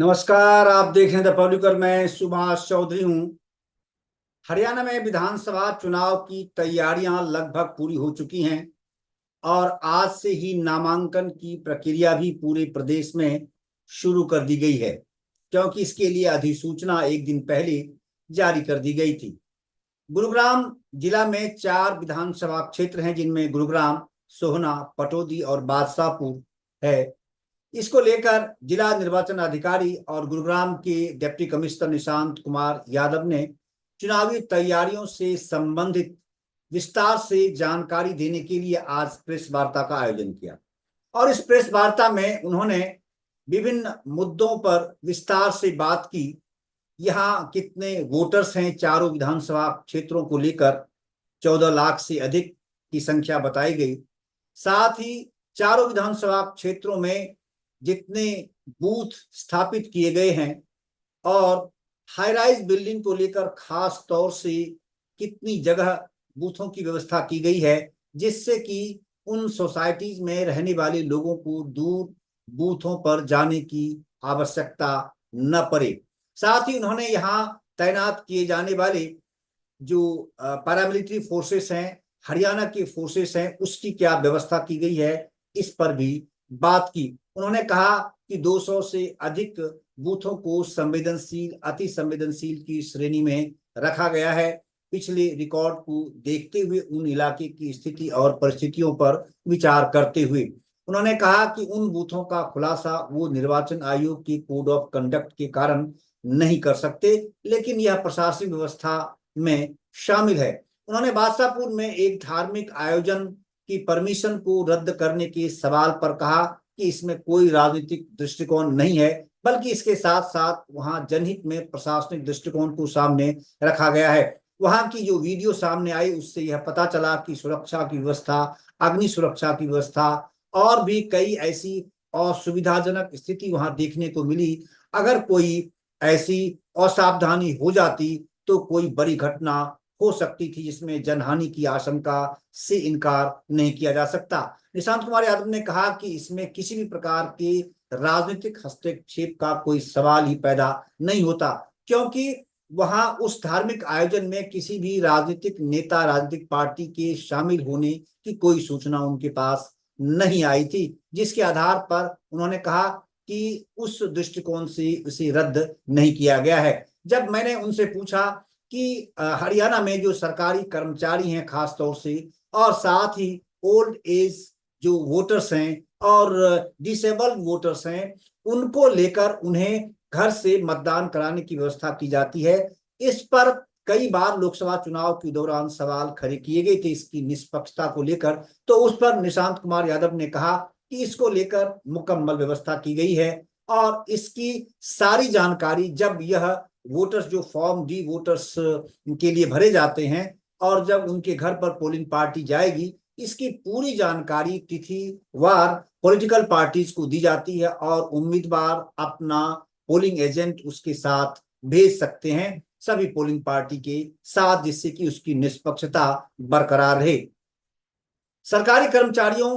नमस्कार। आप देख रहे हैं द पब्लिकर। मैं सुभाष चौधरी हूं। हरियाणा में विधानसभा चुनाव की तैयारियां लगभग पूरी हो चुकी हैं और आज से ही नामांकन की प्रक्रिया भी पूरे प्रदेश में शुरू कर दी गई है, क्योंकि इसके लिए अधिसूचना एक दिन पहले जारी कर दी गई थी। गुरुग्राम जिला में 4 विधानसभा क्षेत्र हैं, जिनमें गुरुग्राम, सोहना, पटौदी और बादशाहपुर है। इसको लेकर जिला निर्वाचन अधिकारी और गुरुग्राम के डिप्टी कमिश्नर निशांत कुमार यादव ने चुनावी तैयारियों से संबंधित विस्तार से जानकारी देने के लिए आज प्रेस वार्ता का आयोजन किया और इस प्रेस वार्ता में उन्होंने विभिन्न मुद्दों पर विस्तार से बात की। यहाँ कितने वोटर्स हैं चारों विधानसभा क्षेत्रों को लेकर, 14 लाख से अधिक की संख्या बताई गई। साथ ही चारों विधानसभा क्षेत्रों में जितने बूथ स्थापित किए गए हैं और हाई राइज बिल्डिंग को लेकर खास तौर से कितनी जगह बूथों की व्यवस्था की गई है, जिससे कि उन सोसाइटीज में रहने वाले लोगों को दूर बूथों पर जाने की आवश्यकता न पड़े। साथ ही उन्होंने यहाँ तैनात किए जाने वाले जो पैरामिलिट्री फोर्सेस हैं, हरियाणा के फोर्सेस हैं, उसकी क्या व्यवस्था की गई है, इस पर भी बात की। उन्होंने कहा कि 200 से अधिक बूथों को संवेदनशील, अति संवेदनशील की श्रेणी में रखा गया है। पिछले रिकॉर्ड को देखते हुए, उन इलाके की स्थिति और परिस्थितियों पर विचार करते हुए उन्होंने कहा कि उन बूथों का खुलासा वो निर्वाचन आयोग की कोड ऑफ कंडक्ट के कारण नहीं कर सकते, लेकिन यह प्रशासनिक व्यवस्था में शामिल है। उन्होंने बादशाहपुर में एक धार्मिक आयोजन की परमिशन को रद्द करने के सवाल पर कहा कि इसमें कोई राजनीतिक दृष्टिकोण नहीं है, बल्कि इसके साथ साथ वहां जनहित में प्रशासनिक दृष्टिकोण को सामने रखा गया है। वहां की जो वीडियो सामने आई उससे यह पता चला कि सुरक्षा की व्यवस्था, अग्नि सुरक्षा की व्यवस्था और भी कई ऐसी असुविधाजनक स्थिति वहां देखने को मिली। अगर कोई ऐसी असावधानी हो जाती तो कोई बड़ी घटना हो सकती थी, जिसमें जनहानि की आशंका से इनकार नहीं किया जा सकता। निशांत कुमार यादव ने कहा कि इसमें किसी भी प्रकार के राजनीतिक हस्तक्षेप का कोई सवाल ही पैदा नहीं होता, क्योंकि वहां उस धार्मिक आयोजन में किसी भी राजनीतिक नेता, राजनीतिक पार्टी के शामिल होने की कोई सूचना उनके पास नहीं आई थी, जिसके आधार पर उन्होंने कहा कि उस दृष्टिकोण से उसे रद्द नहीं किया गया है। जब मैंने उनसे पूछा कि हरियाणा में जो सरकारी कर्मचारी हैं खास तौर से, और साथ ही ओल्ड एज जो वोटर्स हैं और डिसेबल्ड वोटर्स हैं, उनको लेकर उन्हें घर से मतदान कराने की व्यवस्था की जाती है, इस पर कई बार लोकसभा चुनाव के दौरान सवाल खड़े किए गए थे इसकी निष्पक्षता को लेकर। तो उस पर निशांत कुमार यादव ने कहा कि इसको लेकर मुकम्मल व्यवस्था की गई है और इसकी सारी जानकारी जब यह वोटर्स जो फॉर्म डी वोटर्स के लिए भरे जाते हैं और जब उनके घर पर पोलिंग पार्टी जाएगी, इसकी पूरी जानकारी तिथिवार पॉलिटिकल पार्टीज को दी जाती है और उम्मीदवार अपना पोलिंग एजेंट उसके साथ भेज सकते हैं, सभी पोलिंग पार्टी के साथ, जिससे कि उसकी निष्पक्षता बरकरार रहे। सरकारी कर्मचारियों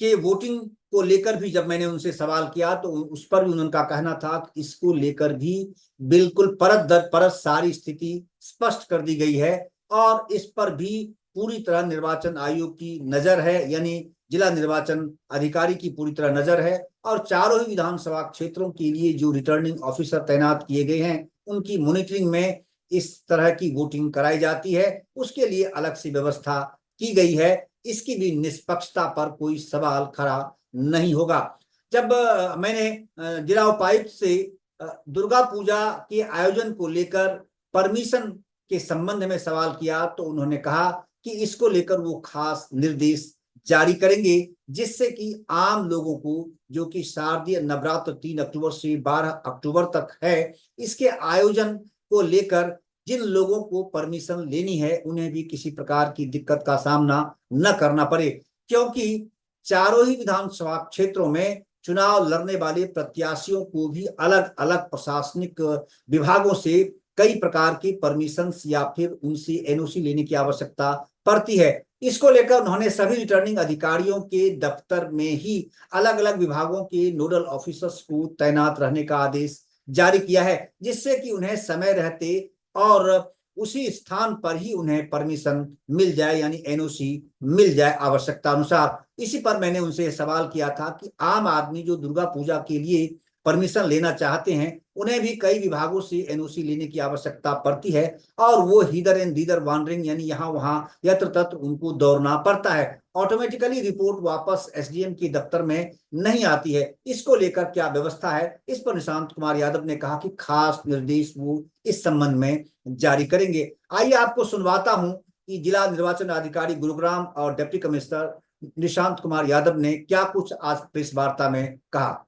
के वोटिंग को लेकर भी जब मैंने उनसे सवाल किया तो उस पर भी उनका कहना था कि इसको लेकर भी बिल्कुल परत दर परत सारी स्थिति स्पष्ट कर दी गई है और इस पर भी पूरी तरह निर्वाचन आयोग की नजर है, यानी जिला निर्वाचन अधिकारी की पूरी तरह नजर है और चारों ही विधानसभा क्षेत्रों के लिए जो रिटर्निंग ऑफिसर तैनात किए गए हैं उनकी मॉनिटरिंग में इस तरह की वोटिंग कराई जाती है, उसके लिए अलग से व्यवस्था की गई है। इसकी भी निष्पक्षता पर कोई सवाल खड़ा नहीं होगा। जब मैंने जिला उपायुक्त से दुर्गा पूजा के आयोजन को लेकर परमिशन के संबंध में सवाल किया तो उन्होंने कहा कि इसको लेकर वो खास निर्देश जारी करेंगे, जिससे कि आम लोगों को, जो कि शारदीय नवरात्र 3 अक्टूबर से 12 अक्टूबर तक है, इसके आयोजन को लेकर जिन लोगों को परमिशन लेनी है उन्हें भी किसी प्रकार की दिक्कत का सामना न करना पड़े, क्योंकि चारों ही विधानसभा क्षेत्रों में चुनाव लड़ने वाले प्रत्याशियों को भी अलग अलग प्रशासनिक विभागों से कई प्रकार की परमिशन या फिर उनसे एनओसी लेने की आवश्यकता पड़ती है। इसको लेकर उन्होंने सभी रिटर्निंग अधिकारियों के दफ्तर में ही अलग अलग विभागों के नोडल ऑफिसर्स को तैनात रहने का आदेश जारी किया है, जिससे कि उन्हें समय रहते और उसी स्थान पर ही उन्हें परमिशन मिल जाए, यानी एनओसी मिल जाए आवश्यकता अनुसार। इसी पर मैंने उनसे सवाल किया था कि आम आदमी जो दुर्गा पूजा के लिए परमिशन लेना चाहते हैं, उन्हें भी कई विभागों से एनओसी लेने की आवश्यकता पड़ती है और वो हिदर एंड दीदर वॉन्डरिंग, यानी यहाँ वहां यत्र तत्र उनको दौड़ना पड़ता है। ऑटोमेटिकली रिपोर्ट वापस एसडीएम के दफ्तर में नहीं आती है। इसको लेकर क्या व्यवस्था है, इस पर निशांत कुमार यादव ने कहा कि खास निर्देश वो इस संबंध में जारी करेंगे। आइए आपको सुनवाता हूं कि जिला निर्वाचन अधिकारी गुरुग्राम और डिप्टी कमिश्नर निशांत कुमार यादव ने क्या कुछ आज प्रेस वार्ता में कहा।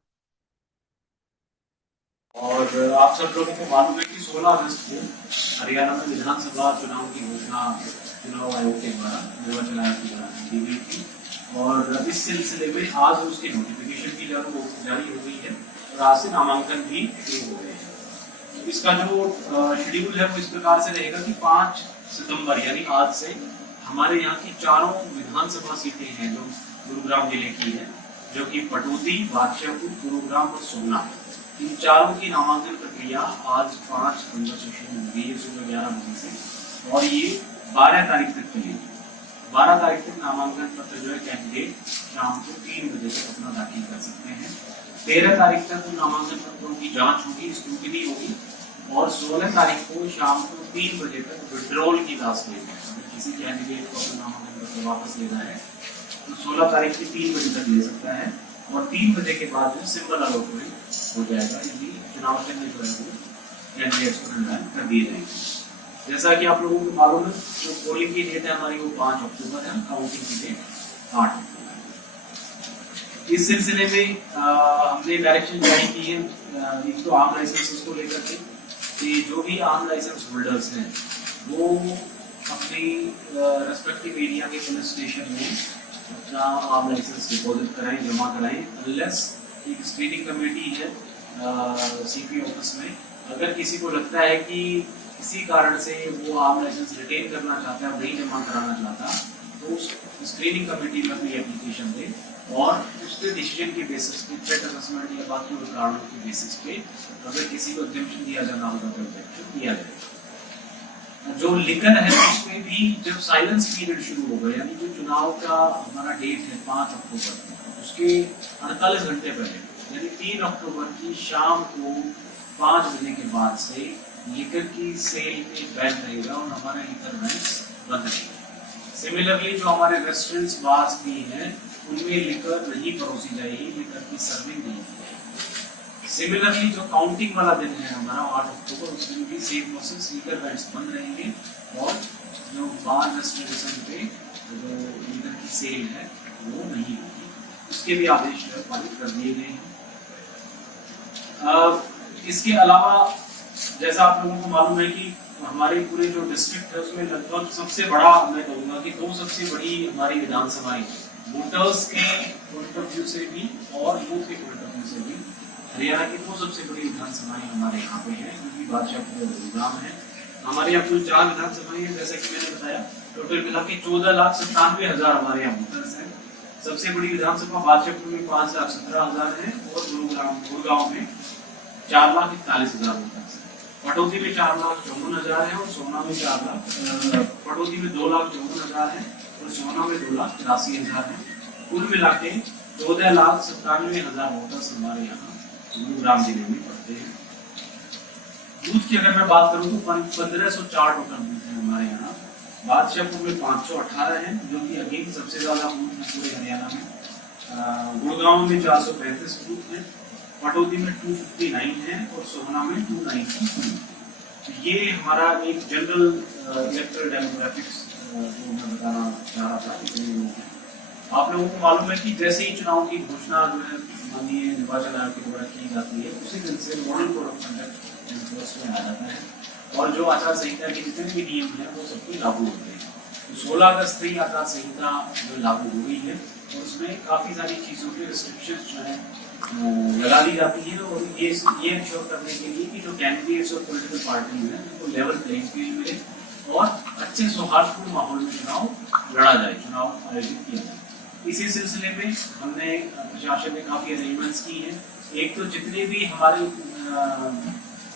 और आप सब लोगों को मालूम है कि 16 अगस्त को हरियाणा में विधानसभा चुनाव की घोषणा चुनाव आयोग के द्वारा, निर्वाचन आयोग के द्वारा की गई थी और इस सिलसिले में आज उसकी नोटिफिकेशन की जारी हो गई है और आज से नामांकन भी शुरू हो गए हैं। इसका जो शेड्यूल है वो इस प्रकार से रहेगा कि 5 सितंबर यानी आज से हमारे यहाँ की चारों विधानसभा सीटें हैं जो गुरुग्राम जिले की है, जो कि पटौदी, बादशाहपुर, गुरुग्राम और सोमनाथ, इन चारों की नामांकन प्रक्रिया आज 5 सितंबर से शुरू होगी सुबह 11 बजे से और ये 12 तारीख तक चलेगी। 12 तारीख तक नामांकन पत्र जो है कैंडिडेट शाम को 3 बजे तक अपना दाखिल कर सकते हैं। 13 तारीख तक उन नामांकन पत्रों की जांच होगी, स्क्रूटनी होगी और 16 तारीख को शाम को 3 बजे तक विड्रॉल की लास्ट डेट है। अगर किसी कैंडिडेट को अपना नामांकन पत्र वापस लेना है तो 16 तारीख की 3 बजे तक ले सकता है और 3 बजे के बाद जो सिंपल अलॉटमेंट हो जाएगा, यानी चुनाव चिन्ह जो है वो कैंडिडेट्स को निर्धारित कर दिए जाएंगे। जैसा कि आप लोगों को मालूम है, जो पोलिंग की डेट है हमारी वो 5 अक्टूबर है, काउंटिंग की डेट 8 अक्टूबर है। इस सिलसिले में हमने डायरेक्शन जारी की है एक तो आम लाइसेंसेस को लेकर के कि जो भी आम लाइसेंस होल्डर्स हैं वो अपनी रेस्पेक्टिव एरिया के पुलिस स्टेशन में अपना आम लाइसेंस डिपॉजिट कराएं, जमा कराएं, अनलेस एक स्क्रीनिंग कमेटी है सीपी ऑफिस में। अगर किसी को लगता है कि किसी कारण से वो आम लाइसेंस रिटेन करना चाहता है, नहीं जमा कराना चाहता, तो उस स्क्रीनिंग कमेटी में अपनी एप्लीकेशन दे और उसके डिसीजन के बेसिस पे, थ्रेट असेसमेंट या बाकी कारणों के बेसिस पे अगर किसी को एग्जेम्पशन दिया जाना होगा तो एग्जेम्पशन दिया जाएगा। जो लिकर है उसमें भी जब साइलेंस पीरियड शुरू होगा, यानी जो चुनाव का हमारा डेट है 5 अक्टूबर, उसके 48 घंटे पहले यानी 3 अक्टूबर की शाम को 5 बजे के बाद से लिकर की सेल पे बैन रहेगा और हमारे लिकर बैंक्स बंद रहेंगे। सिमिलरली जो हमारे रेस्टोरेंट्स, बार्स भी हैं उनमें लिकर नहीं परोसी जाएगी, लिकर की सर्विंग नहीं की जाएगी। सिमिलरली जो काउंटिंग वाला दिन है हमारा 8 अक्टूबर, उसमें भी सेम प्रोसेस, लिकर बैंक्स बंद रहेंगे और जो बार रेस्टोरेंट पे जो लिकर की सेल है वो नहीं होगी। उसके भी आदेश पारित कर दिए गए हैं। इसके अलावा जैसा आप लोगों को मालूम है कि हमारे पूरे जो डिस्ट्रिक्ट है उसमें लगभग सबसे बड़ा, मैं कहूँगा कि 2 सबसे बड़ी हमारी विधानसभाएं वोटर्स के पॉइंट ऑफ व्यू से भी और बूथ के पॉइंट ऑफ व्यू से भी हरियाणा की 2 सबसे बड़ी विधानसभाएं हमारे यहाँ पे हैं, क्योंकि बादशाहपुर और गुरुग्राम है। हमारे यहाँ कुल 4 विधानसभाएं हैं, जैसा कि मैंने बताया। टोटल मिला के 14,97,000 हमारे यहाँ वोटर्स हैं। सबसे बड़ी विधानसभा बादशाहपुर में 5,17,000 है और गुरुगांव में 4,41,000 वोटर्स है। पटौदी में 4,54,000 है और सोना में 4 लाख, पटौदी में 2,54,000 है और सोना में 2,83,000 है। कुल मिला के 14,97,000 वोटर्स हमारे यहाँ गुरुग्राम जिले में पड़ते हैं। बूथ की अगर मैं बात करूँ तो 1504 टोटल बूथ है हमारे यहाँ। बादशाहपुर में 518 है, जो कि अगेन सबसे ज्यादा बूथ है पूरे हरियाणा में। गुड़गांव में 435 बूथ है, पटौदी में 259 है और सोहना में 292। तो ये हमारा एक जनरल इलेक्टोरल डेमोग्राफिक्स जो मैं बताना चाह रहा था, इतने लोग हैं। आप लोगों को मालूम है कि जैसे ही चुनाव की घोषणा जो है माननीय निर्वाचन आयोग के द्वारा की जाती है, उसी दिन से मॉडल कोड ऑफ कंडक्ट में आ जाता है और जो आचार संहिता के जितने भी नियम है वो सबको लागू होते हैं। तो 16 अगस्त से ही आचार संहिता जो लागू हो गई है और उसमें काफी सारी चीजों के रिस्ट्रिक्शंस जो है लगा दी जाती है और ये इंश्योर करने के लिए कि जो कैंडिडेट्स और पॉलिटिकल पार्टी है उनको लेवल प्लेइंग फील्ड मिले और अच्छे सौहार्दपूर्ण माहौल में चुनाव लड़ा जाए, चुनाव आयोजित किया जाए। इसी सिलसिले में हमने प्रशासन ने काफ़ी अरेंजमेंट्स की हैं। एक तो जितने भी हमारे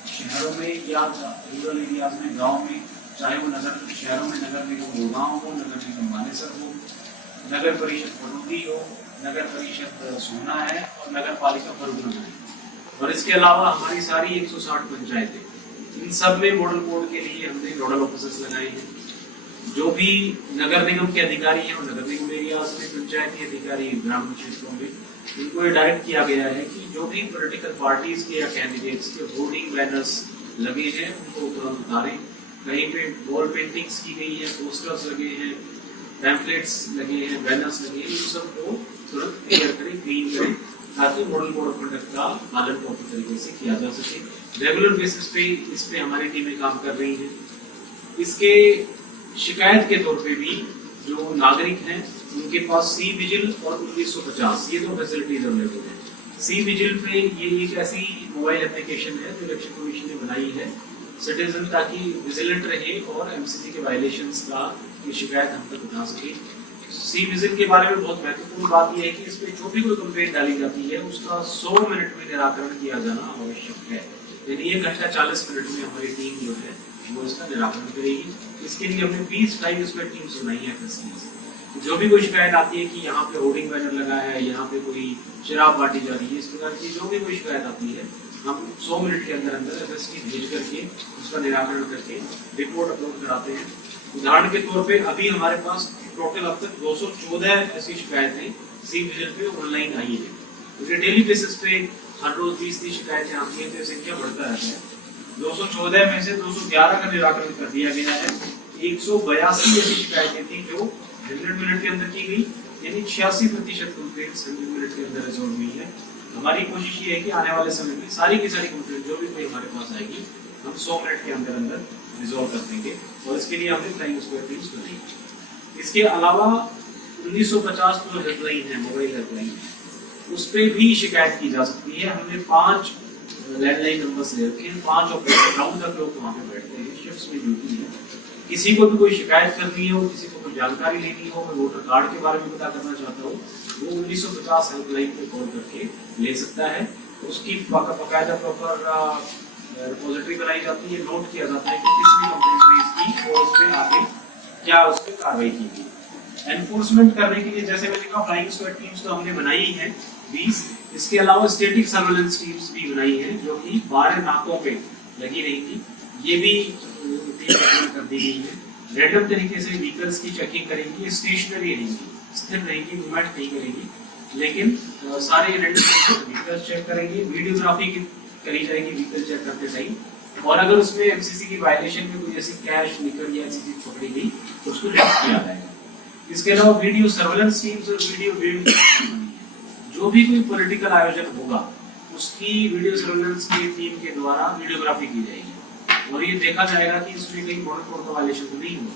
शहरों में या रूरल एरियाज में, गांव में, चाहे वो नगर शहरों में नगर निगम गुड़गांव हो, नगर निगम मानेसर हो, नगर परिषद भदोही हो, नगर परिषद सोहना है और नगर पालिका भरूच है, और इसके अलावा हमारी सारी 160 पंचायतें, इन सब में मॉडल कोड के लिए हमने नोडल ऑफिसर्स लगाए हैं। जो भी नगर निगम के अधिकारी हैं, नगर निगम एरियाज में पंचायती अधिकारी ग्रामीण क्षेत्रों में, इनको ये डायरेक्ट किया गया है कि जो भी पॉलिटिकल पार्टीज के या कैंडिडेट्स के होर्डिंग बैनर्स लगे हैं उनको तुरंत उतारें। कहीं पे वॉल पेंटिंग्स की गई है, पोस्टर्स लगे हैं, पैम्फलेट्स लगे हैं, बैनर्स लगे हैं, इन सबको तुरंत क्लियर करें, क्लीन करें, ताकि मॉडल कोड ऑफ कंडक्ट का पालन प्रॉपर तरीके से किया जा सके। रेगुलर बेसिस पे इस पे हमारी टीमें काम कर रही हैं। इसके शिकायत के तौर पे भी जो नागरिक हैं उनके पास सी विजिल और 1950 ये दो फैसिलिटीज अवेलेबल है। सी विजिल पे ये एक ऐसी मोबाइल एप्लीकेशन है जो इलेक्शन कमीशन ने बनाई है सिटीजन ताकि विजिलेंट रहे और एमसीसी के वायलेशंस का की शिकायत हम तक उठा सके। सी विजिल के बारे में बहुत महत्वपूर्ण बात यह है कि इस पे जो भी कोई कंप्लेंट डाली जाती है उसका 100 मिनट में निराकरण किया जाना आवश्यक है। यानी 1 घंटा 40 मिनट में हमारी टीम जो है वो इसका निराकरण करेगी। इसके लिए हमने 20 टाइम इस पर टीम्स बनाई है। जो भी कोई शिकायत आती है कि यहाँ पे होर्डिंग बैनर लगा है, यहाँ पे कोई शराब बांटी जा रही है, इस प्रकार की जो भी कोई शिकायत आती है हम 100 मिनट के अंदर अंदर एफएसटी भेज करके उसका निराकरण करके रिपोर्ट अपलोड कराते हैं। उदाहरण के तौर पे अभी हमारे पास टोटल अब तक 214 ऐसी शिकायतें सी विजिल पे ऑनलाइन आई है, क्योंकि डेली बेसिस पे हर रोज 20-30 शिकायतें आती है तो संख्या बढ़ता रहता है। 214 में से 211 का निराकरण कर दिया गया है। 182 ऐसी शिकायतें थी जो 100 मिनट के अंदर की गई, यानी 86% कंप्लेंट्स 100 मिनट के अंदर रिजॉल्व हुई है। हमारी कोशिश ये है कि आने वाले समय में सारी की सारी कंप्लेंट जो भी कोई हमारे पास आएगी हम 100 मिनट के अंदर अंदर रिजॉल्व कर देंगे, और इसके लिए हमने फ्लाइंग स्क्वाड टीम्स बनाई। इसके अलावा 1950 जो हेल्पलाइन है, मोबाइल हेल्पलाइन, उस पर भी शिकायत की जा सकती है। हमने 5 लैंडलाइन नंबर्स ले रखे हैं, 5 ऑपरेटर राउंड द क्लॉक वहाँ पे बैठते हैं, शिफ्ट्स में ड्यूटी है। किसी को भी कोई शिकायत करनी हो, किसी को कोई जानकारी लेनी हो, कोई वोटर कार्ड के बारे में पता करना चाहता हो, वो 1950 हेल्पलाइन पे कॉल करके ले सकता है। उसकी बाकायदा प्रॉपर रिपोजिटरी बनाई जाती है, नोट किया जाता है कि किस भी कंप्लेंट रेज की और उस पर आगे क्या उस पर कार्रवाई की गई। एनफोर्समेंट करने के लिए जैसे मैंने कहा फ्लाइंग स्क्वाड टीम्स तो हमने बनाई है 20। इसके अलावा स्टैटिक सर्वेलेंस टीम्स भी बनाई है जो कि 12 नाकों पे लगी रहेंगी, ये भी टीम कर दी गई है। रैंडम तरीके से व्हीकल्स की चेकिंग करेंगी, स्टेशनरी रहेंगी, स्थिर रहेंगी, मूवमेंट नहीं करेंगी, लेकिन सारे रैंडम व्हीकल्स चेक करेंगे। वीडियोग्राफी करी जाएगी व्हीकल चेक करते टाइम, और अगर उसमें एमसीसी की वायलेशन में कोई जैसे कैश निकल या ऐसी चीज पकड़ी गई तो उसको लिस्ट किया जाएगा। इसके अलावा वीडियो सर्वेलेंस टीम्स और वीडियो जो भी कोई पॉलिटिकल आयोजन होगा उसकी वीडियो सर्वेलेंस की टीम के द्वारा वीडियोग्राफी की जाएगी, और ये देखा जाएगा कि इसमें कहीं मॉडल कोड का वायलेशन तो नहीं हुआ।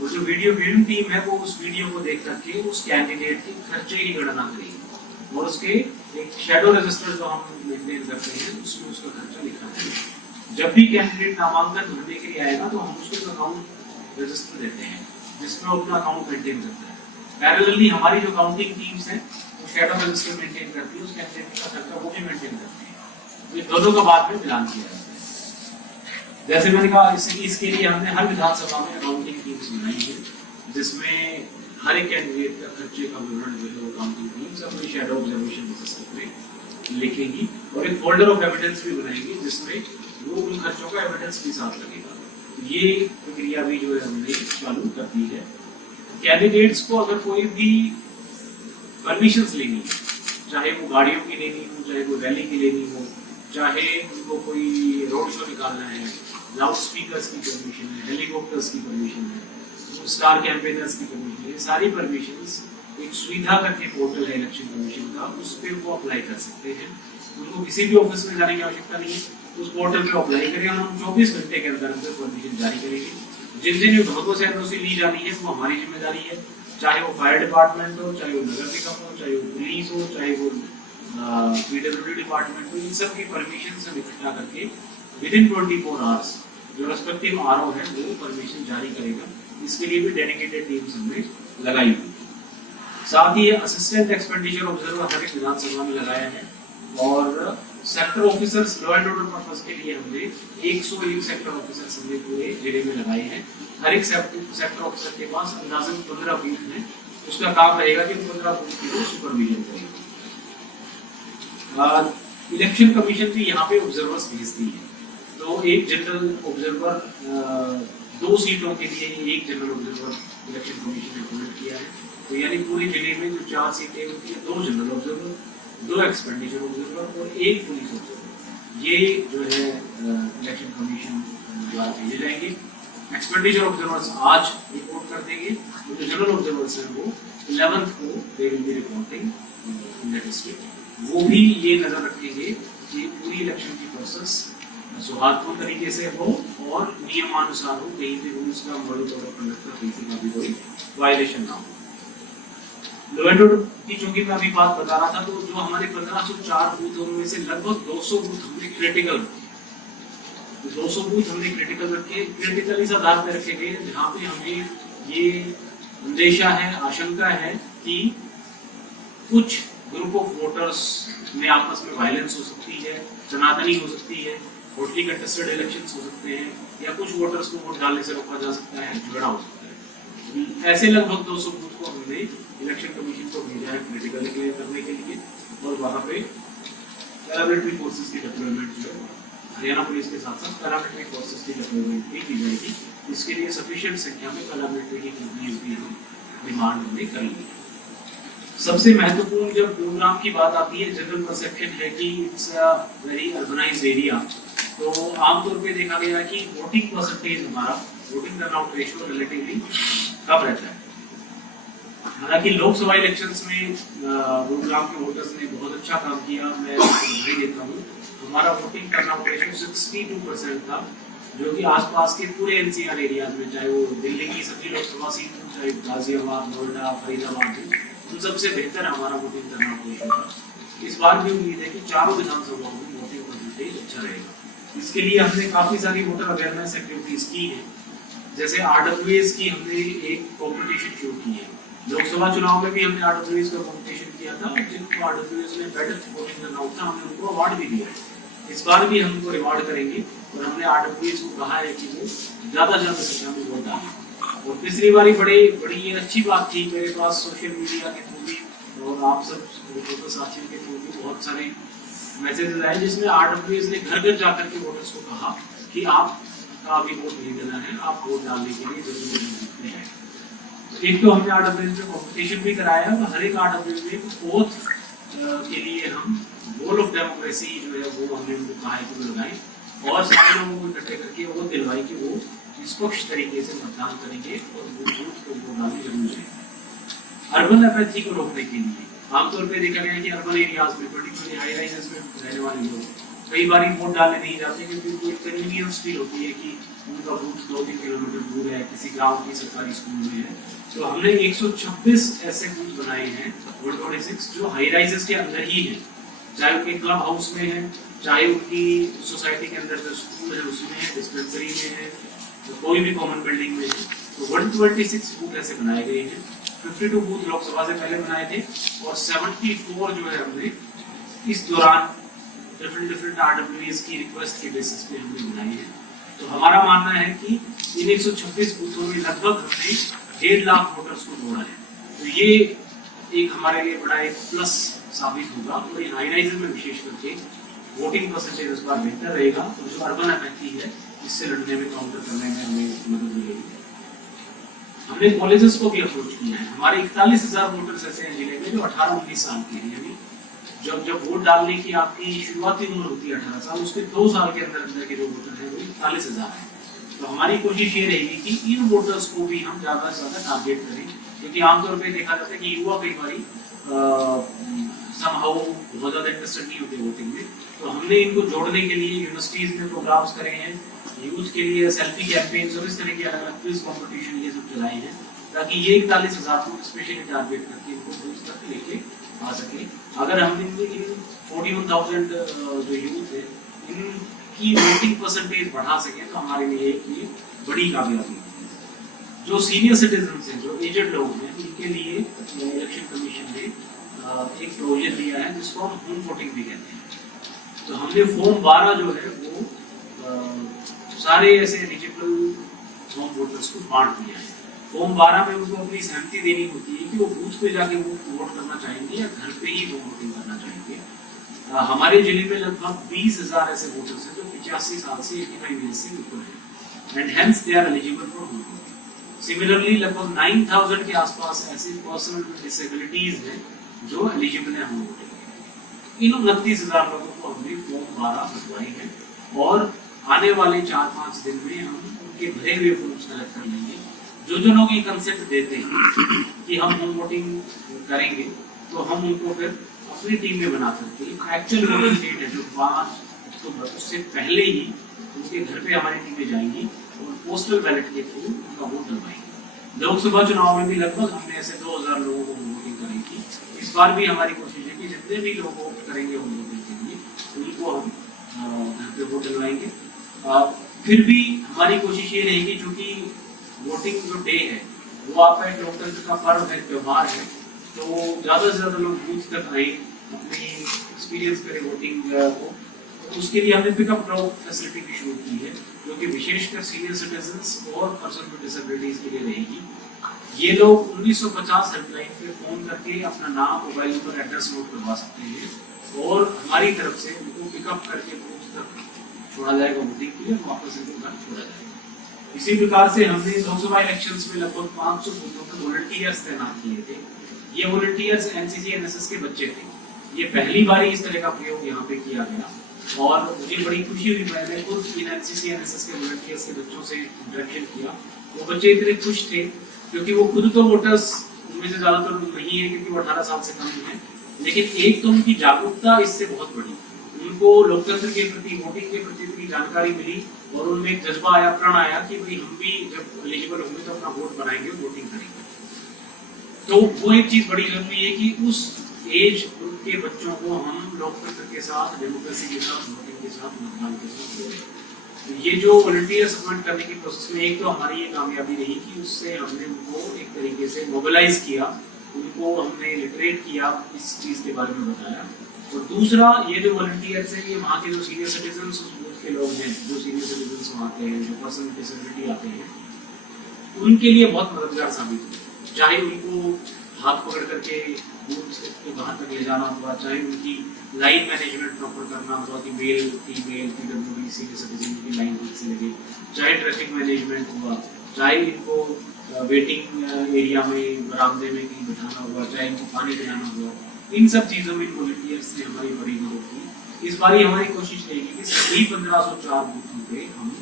और जो वीडियो व्यूइंग टीम है वो उस वीडियो को देख करके उस कैंडिडेट के खर्चे की गणना करेगी, और उसके एक शैडो रजिस्टर जो हम मेंटेन करते हैं उसमें उसका खर्चा लिखा है। जब भी कैंडिडेट नामांकन भरने के लिए आएगा तो हम उसको अकाउंट रजिस्टर देते हैं जिसमें वो अपना अकाउंट मेंटेन करता है। पैरेलली हमारी जो काउंटिंग टीम्स हैं वो शैडो रजिस्टर मेंटेन करती है, उस कैंडिडेट का खर्चा वो भी मेंटेन करती है। ये दोनों का बाद में मिलान किया जाता है। जैसे मैंने कहा इसके लिए हमने हर विधानसभा में अकाउंटिंग टीम्स बनाई है, जिसमें हर एक कैंडिडेट का खर्चे का विवरण जो है वो अकाउंटिंग टीम्स अपनी शैडो ऑब्जर्वेशन रजिस्टर में लिखेंगी, और एक फोल्डर ऑफ एविडेंस भी बनाएंगे जिसमें वो उन खर्चों का एविडेंस भी साथ लगेगा। ये प्रक्रिया भी जो है हमने चालू कर दी है। कैंडिडेट्स को अगर कोई भी परमिशंस लेनी है, चाहे वो गाड़ियों की लेनी हो, चाहे वो रैली की लेनी हो, चाहे उनको कोई रोड शो निकालना है, लाउड स्पीकर्स की परमिशन है, हेलीकॉप्टर्स की परमिशन है, स्टार कैंपेनर्स की परमिशन है, सारी परमिशंस एक सुविधा करके पोर्टल है इलेक्शन कमीशन का, उस पर वो अप्लाई कर सकते हैं। उनको किसी भी ऑफिस में जाने की आवश्यकता नहीं है, उस पोर्टल पे अप्लाई करें और हम 24 घंटे के अंदर अंदर परमिशन जारी करेंगे। जिन जिन विभागों से एनओसी ली जानी है वो हमारी जिम्मेदारी है, चाहे वो फायर डिपार्टमेंट हो, चाहे वो नगर निगम हो, चाहे वो पुलिस हो, चाहे वो पीडब्ल्यूडी डिपार्टमेंट हो, इन सब की परमिशन हम इकट्ठा करके विद इन 24 आवर्स जो रेस्पेक्टिव आरओ है वो परमिशन जारी करेगा इसके लिए भी डेडिकेटेड टीम्स हमने लगाई हुई है। साथ ही असिस्टेंट एक्सपेंडिचर ऑब्जर्वर हर एक विधानसभा में लगाया है और sector officers law and order purpose के लिए हमने 101 सेक्टर ऑफिसर्स हमने पूरे जिले में लगाए हैं। हर एक सेक्टर ऑफिसर के पास अंदाजन 15 बूथ हैं। उसका काम रहेगा कि 15 बूथ की सुपरविजन करेगा। इलेक्शन कमीशन भी यहाँ पे ऑब्जर्वर्स भेजती है, तो एक जनरल ऑब्जर्वर 2 सीटों के लिए एक जनरल ऑब्जर्वर इलेक्शन कमीशन ने अपॉइंट किया है। तो यानी पूरे जिले में जो 4 सीटें होती है, 2 जनरल ऑब्जर्वर, 2 एक्सपेंडिचर ऑब्जर्वर और 1 पुलिस ऑब्जर्वर, ये जो है इलेक्शन कमीशन द्वारा भेजे जाएंगे। एक्सपेंडिचर ऑब्जर्वर्स आज रिपोर्ट कर देंगे, जो जनरल ऑब्जर्वर्स हैं वो 11th को they will be reporting in the district. वो भी ये नजर रखेंगे कि पूरी इलेक्शन की प्रोसेस सौहार्दपूर्ण तरीके से हो और नियमानुसार हो, कहीं पे रूल्स का मॉडल कोड ऑफ कंडक्ट का किसी का भी कोई वायलेशन ना हो। लॉ एंड ऑर्डर की चूंकि मैं अभी बात बता रहा था, तो जो हमारे 1504 बूथ उनमें से लगभग 200 बूथ हमने क्रिटिकल रखे। 200 बूथ हमने क्रिटिकल रखे, क्रिटिकल इस आधार पर रखे गए जहाँ पे हमें ये अंदेशा है, आशंका है कि कुछ ग्रुप ऑफ वोटर्स में आपस में वायलेंस हो सकती है, तनातनी हो सकती है, हॉटली कंटेस्टेड इलेक्शंस हो सकते हैं, या कुछ वोटर्स को वोट डालने से रोका जा सकता है, झगड़ा हो सकता है। ऐसे लगभग 200 बूथ को हमने इलेक्शन कमीशन को भेजा है क्रिटिकल डिक्लेयर करने के लिए, और वहाँ पे पैरामिलिट्री फोर्सेस की डिप्लॉयमेंट जो है हरियाणा पुलिस के साथ साथ पैरामिलिट्री फोर्सेस की डिप्लॉयमेंट भी की जाएगी। इसके लिए सफिशिएंट संख्या में पैरामिलिट्री की कंपनीज भी हम डिमांड हमने करी है। सबसे महत्वपूर्ण जब गुरुग्राम की बात आती है, जनरल परसेप्शन है कि it's a very urbanised area, तो आमतौर पे देखा गया है कि वोटिंग परसेंटेज हमारा, वोटिंग टर्नआउट रेशियो रिलेटिवली कम रहता है। हालांकि लोकसभा इलेक्शंस में गुरुग्राम के वोटर्स ने बहुत अच्छा काम किया, मैं बधाई देता हूँ। हमारा वोटिंग टर्नआउट रेशियो 62% था, जो कि आसपास के पूरे एनसीआर एरियाज में, चाहे वो दिल्ली की सभी लोकसभा सीट हो, चाहे गाजियाबाद, नोएडा, फरीदाबाद हो, उन सबसे बेहतर हमारा वोटिंग टर्नआउट रेशियो था। इस बार भी उम्मीद है कि चारों विधानसभाओं में वोटिंग परसेंटेज अच्छा रहेगा। इसके लिए हमने काफी सारी वोटर अवेयरनेस एक्टिविटीज की है। जैसे आरडब्ल्यूएस की हमने एक कॉम्पिटिशन शुरू की है। लोकसभा चुनाव में भी हमने आरडब्ल्यूएस का कॉम्पिटिशन किया था, जिनको आरडब्ल्यूएस में बेटर वोटिंग टर्नआउट था, हमने उनको अवार्ड भी दिया है। इस बार भी हम उनको रिवॉर्ड करेंगे और हमने आरडब्ल्यूएस को कहा है कि वो ज्यादा संख्या में वोट डालें। और पिछली बारी बड़ी ये अच्छी बात थी, मेरे पास सोशल मीडिया के थ्रू भी और आप सब फोटो साथियों के थ्रू भी बहुत सारे मैसेजेस आए, जिसमें आरडब्ल्यूएस ने घर घर जाकर के वोटर्स को कहा कि आपका अभी वोट नहीं देना है, आप वोट डालने के लिए जरूर हैं। एक तो हमने आरडब्ल्यूएस में कॉम्पिटिशन भी कराया है, हर एक आरडब्ल्यूएस में ओथ के लिए हम वॉल ऑफ डेमोक्रेसी जो है वो हमने उनको कहा है कि वो लगाएं और सारे लोगों को इकट्ठे करके वो दिलवाई कि वो निष्पक्ष तरीके से मतदान करेंगे और बूथ को वोट डालने जरूर जाएंगे। अर्बन अपैथी को रोकने के लिए आमतौर पर देखा गया कि अर्बन एरियाज में, पर्टिकुलरली हाई राइजेस में रहने वाले लोग कई बार वोट डालने नहीं जाते, क्योंकि उनको एक कन्वीनियंस फील होती है कि उनका बूथ 2-3 किलोमीटर दूर है, किसी गांव की सरकारी स्कूल में है। तो हमने 126 ऐसे बूथ बनाए हैं 126 जो हाई राइजेस के अंदर ही हैं, चाहे उनके क्लब हाउस में है, चाहे उनकी सोसाइटी के अंदर जो स्कूल है उसमें है, डिस्पेंसरी में है, तो कोई भी कॉमन बिल्डिंग में है। तो 126 बूथ ऐसे बनाए गए हैं। 52 बूथ लोकसभा से पहले बनाए थे और 74 जो है हमने इस दौरान डिफरेंट आरडब्ल्यूएस की रिक्वेस्ट के बेसिस पे हमने बनाई है। तो हमारा मानना है कि इन 126 बूथों में लगभग हमने 1.5 लाख वोटर्स को जोड़ा है। तो ये एक हमारे लिए बड़ा एक प्लस साबित होगा और इन हाई राइजेस में विशेष करके वोटिंग परसेंटेज इस बार बेहतर रहेगा और जो अर्बन अपैथी है इससे लड़ने में, काउंटर करने में हमें मदद मिलेगी। हमने कॉलेजेस को भी अप्रोच किया है। हमारे 41,000 वोटर्स ऐसे हैं जिले में जो 18-19 साल के हैं, यानी जब वोट डालने की आपकी शुरुआती उम्र होती है 18 साल, उसके 2 साल के अंदर के जो वोटर हैं वो 41,000 है। तो हमारी कोशिश ये रहेगी कि इन वोटर्स को भी हम ज्यादा से ज्यादा टारगेट करें, क्योंकि आमतौर पर देखा जाता है कि युवा कई बारी समहाउ बहुत ज्यादा इंटरेस्टेड नहीं होते वोटिंग में। तो हमने इनको जोड़ने के लिए यूनिवर्सिटीज में प्रोग्राम्स करे हैं, यूथ के लिए सेल्फी कैंपेन्स और इस तरह के अलग-अलग क्विज कॉम्पिटिशन ये सब चलाए हैं, ताकि ये 41,000 को स्पेशली टारगेट करके इनको बूथ तक लेके आ सके। अगर हम इन 41,000 जो यूथ है इनकी वोटिंग परसेंटेज बढ़ा सके तो हमारे लिए एक बड़ी कामयाबी है। जो सीनियर सिटीजन हैं, जो एजेड लोग हैं, उनके लिए इलेक्शन कमीशन ने एक प्रोविजन दिया है जिसको हम होम वोटिंग भी कहते हैं। तो हमने फॉर्म 12 जो है वो सारे ऐसे एलिजिबल होम वोटर्स को बांट दिया है। फॉर्म 12 में उनको अपनी सहमति देनी होती है कि वो बूथ पे जाके वो वोट करना चाहेंगे या घर पे ही वो वोटिंग करना चाहेंगे। हमारे जिले में लगभग 20,000 ऐसे वोटर्स हैं जो 85 साल से 85 ईयर्स से ऊपर हैं and hence they are eligible for home voting. Similarly लगभग 9,000 के आसपास ऐसी पर्सनल डिसेबिलिटीज हैं जो एलिजिबल है होम वोटिंग। इन 29,000 लोगों को हमने फॉर्म 12 भरवाए हैं और आने वाले 4-5 दिन में हम उनके भरे हुए फॉर्म्स कलेक्ट कर लेंगे। जो लोग ये कंसेंट देते हैं कि हम होम वोटिंग करेंगे तो हम उनको फिर अपनी टीम में बना सकते हैं। एक्चुअल वोटिंग डेट है जो 5 अक्टूबर, उससे पहले ही उनके घर पे हमारी टीमें जाएंगी और पोस्टल बैलेट के थ्रू उनका वोट डलवाएंगे। लोकसभा चुनाव में भी लगभग हमने ऐसे 2,000 लोगों को वोटिंग करेंगी। इस बार भी हमारी कोशिश है कि जितने भी लोग वोट करेंगे होम वोटिंग के लिए उनको हम घर पे वोट डलवाएंगे। फिर भी हमारी कोशिश ये रहेगी, चूंकि वोटिंग जो डे है वो आपका एक लोकतंत्र का पर्व है, त्योहार है, तो ज्यादा से ज्यादा लोग बूथ तक आए, अपनी एक्सपीरियंस करें वोटिंग को। तो उसके लिए हमने पिकअप ड्रॉप फैसिलिटी भी शुरू की है जो कि विशेषकर सीनियर सिटीजन्स और पर्सन विद डिसेबिलिटीज के लिए रहेगी। ये लोग 1950 हेल्पलाइन पे फोन करके अपना नाम, मोबाइल नंबर, एड्रेस नोट करवा सकते हैं और हमारी तरफ से उनको पिकअप करके बूथ तक छोड़ा जाएगा वोटिंग के लिए, वापस इनको घर छोड़ा जाएगा। इसी प्रकार से हमने लोकसभा इलेक्शंस में लगभग 500 बूथों पर वॉलंटियर्स तैनात किए थे। ये वॉलंटियर्स एनसीसी एनएसएस के बच्चे थे। ये पहली बार इस तरह का प्रयोग यहाँ पे किया गया और मुझे बड़ी खुशी हुई। मैंने खुद इन एनसीसी एनएसएस के वॉलंटियर्स के बच्चों से इंटरेक्शन किया। वो बच्चे इतने खुश थे क्योंकि वो खुद तो वोटर्स उनमें से ज्यादातर नहीं है क्योंकि वो 18 साल से कम है, लेकिन एक तो उनकी जागरूकता इससे बहुत बढ़ी। उनको लोकतंत्र के प्रति, वोटिंग के प्रति इतनी जानकारी मिली और उनमें एक जज्बा आया, प्रण आया कि भाई हम भी जब एलिजिबल होंगे तो अपना वोट बनाएंगे, वोटिंग करेंगे। तो वो एक चीज बड़ी जरूरी है कि उस एज ग्रुप के बच्चों को हम लोकतंत्र के साथ, डेमोक्रेसी के साथ, वोटिंग के साथ, मतदान के साथ जोड़ें। तो ये जो वॉलंटियर सपोर्ट करने की प्रोसेस में एक तो हमारी ये कामयाबी रही कि उससे हमने उनको एक तरीके से मोबिलाइज किया, उनको हमने लिटरेट किया, इस चीज के बारे में बताया। और दूसरा, ये जो वॉलंटियर्स हैं, ये वहाँ के जो सीनियर सिटीजन के लोग हैं, जो सीनियर सिटीजन आते हैं, जो पर्सन विद डिसेबिलिटी आते हैं, उनके लिए बहुत मददगार साबित हुए। चाहे उनको हाथ पकड़ करके बूथ के बाहर तक ले जाना हुआ, चाहे उनकी लाइन मैनेजमेंट प्रॉपर करना हुआ कि male, female, PWD, senior citizen की लाइन से लगे, चाहे ट्रैफिक मैनेजमेंट हुआ, चाहे इनको वेटिंग एरिया में, बरामदे में कहीं बिठाना हुआ, चाहे इनको पानी पिलाना हुआ, इन सब चीज़ों में वॉलंटियर्स ने हमारी बड़ी मदद की। इस बार हमारी कोशिश रहेगी कि सभी 1504 बूथों पे हम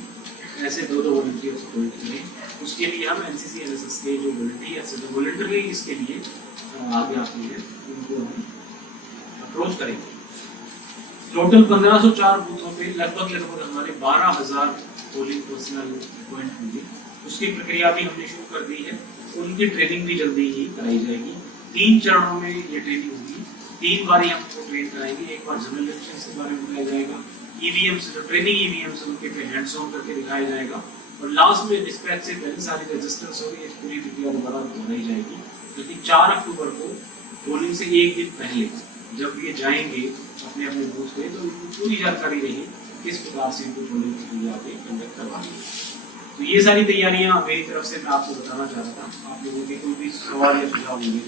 ऐसे 2-2 वॉलंटियर्स अपॉइंट करें। उसके लिए हम एनसीसी एनएसएस के जो वॉलंटियर्स हैं, जो वॉलंटरी इसके लिए आगे आते हैं, उनको हम अप्रोच करेंगे। टोटल 1504 बूथों पे लगभग हमारे 12,000 पोलिंग पर्सनल अपॉइंट होंगे। उसकी प्रक्रिया भी हमने शुरू कर दी है। उनकी ट्रेनिंग भी जल्दी ही कराई जाएगी। 3 चरणों में ये ट्रेनिंग होगी। 3 बार हम उनको ट्रेन कराएंगे। एक बार जनरल इलेक्शन के बारे में बताया जाएगा, ईवीएम से जो ट्रेनिंग ईवीएम से उनके पे हैंड्स ऑन करके दिखाया जाएगा और लास्ट में डिस्पैच से पहले सारी रजिस्टर्स और ये पूरी प्रक्रिया दोबारा दोहराई जाएगी। क्योंकि 4 अक्टूबर को पोलिंग से एक दिन पहले जब ये जाएंगे अपने अपने बूथ पे तो उनको पूरी जानकारी रही किस प्रकार से इनको पोलिंग प्रक्रिया पे कंडक्ट करवानी है। तो ये सारी तैयारियां मेरी तरफ से मैं आपको बताना चाहता था। आप लोगों के कोई भी सवाल या सुझाव होंगे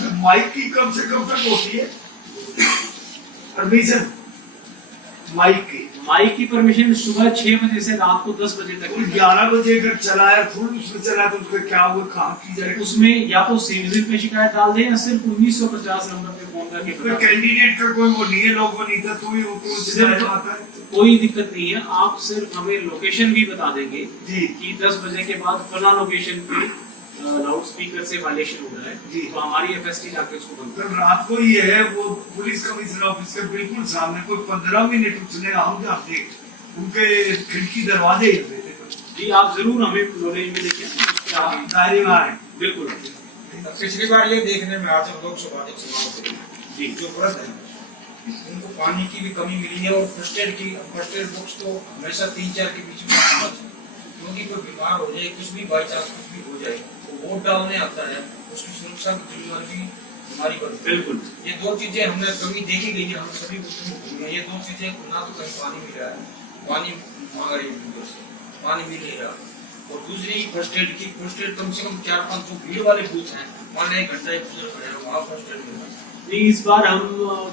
तो माइक की कम से कम तक होती है परमिशन? माइक की परमिशन सुबह 6 बजे से रात को 10 बजे तक। 11 बजे अगर चलाया फुल उसमें चला तो उसमें क्या वो काम की जाए? उसमें या तो सिविजिल पे शिकायत डाल दें या सिर्फ 1950 नंबर पे फोन करके कैंडिडेट का कोई वो नहीं है, लोग वो नहीं था तो ही कोई दिक्कत नहीं है। आप सिर्फ हमें लोकेशन भी बता देंगे कि 10 बजे के बाद फला लोकेशन पे लाउड स्पीकर से वायलेशन हो रहा है तो हमारी एफएसटी जाके उसको बंद कर। रात को ये है वो पुलिस कमिश्नर ऑफिस के बिल्कुल सामने कोई 15 मिनट उसने हम जाते उनके खिड़की दरवाजे जी आप जरूर हमें नॉलेज में लेके दायरे में आए। बिल्कुल। पिछली बार ये देखने में आज हम लोकसभा के चुनाव से जी जो व्रत है उनको पानी की भी कमी मिली है और फर्स्ट एड बुक्स तो हमेशा 3-4 के बीच में तो क्योंकि कोई बीमार हो जाए, कुछ भी बाई चांस कुछ भी हो जाए, तो वोट डालने आता है, उसकी सुरक्षा की जिम्मेदारी हमारी बनती है। बिल्कुल। ये दो चीजें हमने कमी देखी गई है, हम सभी को ये दो चीजें, ना तो कहीं पानी मिल रहा है, पानी मांग रही है, पानी मिल नहीं रहा, और दूसरी फर्स्ट एड की, फर्स्ट एड कम से कम 4-5 जो भीड़ वाले बूथ हैं, वहाँ 1 घंटा एक दूसरे खड़े रहो, वहाँ फर्स्ट एड मिल रहा है। नहीं, इस बार हम